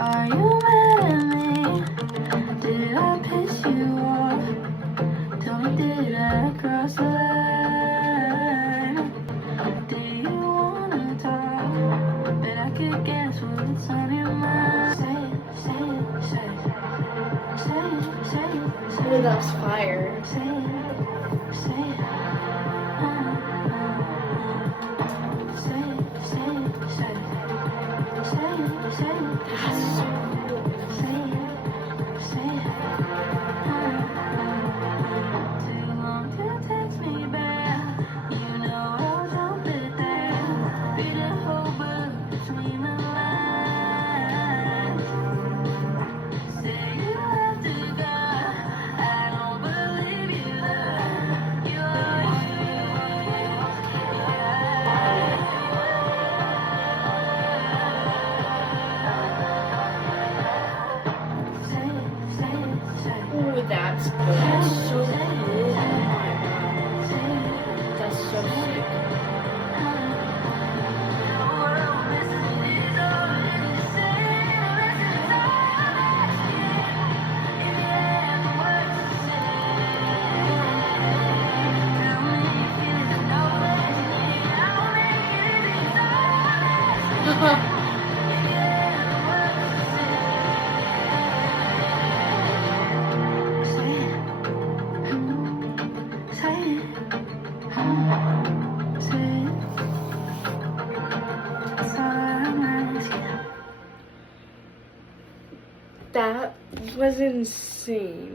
Are you mad at me? Did I piss you off? Tell me, did I cross the line? Do you wanna talk? Bet I could guess what's on your mind. Say it, say it, say it. Say it, say it, say Ooh, it. that's fire. Say it, say it. Say it, say it, say it. Say it, say it. That's so cool. Say it, say it. Too long to text me back. You know I'll jump it there. Read a whole book between the lines. Say you have to go. I don't believe you. You are Say it, say it, say it. Ooh, that's good. That's so cool. Oh my god. That's so sick. That was insane.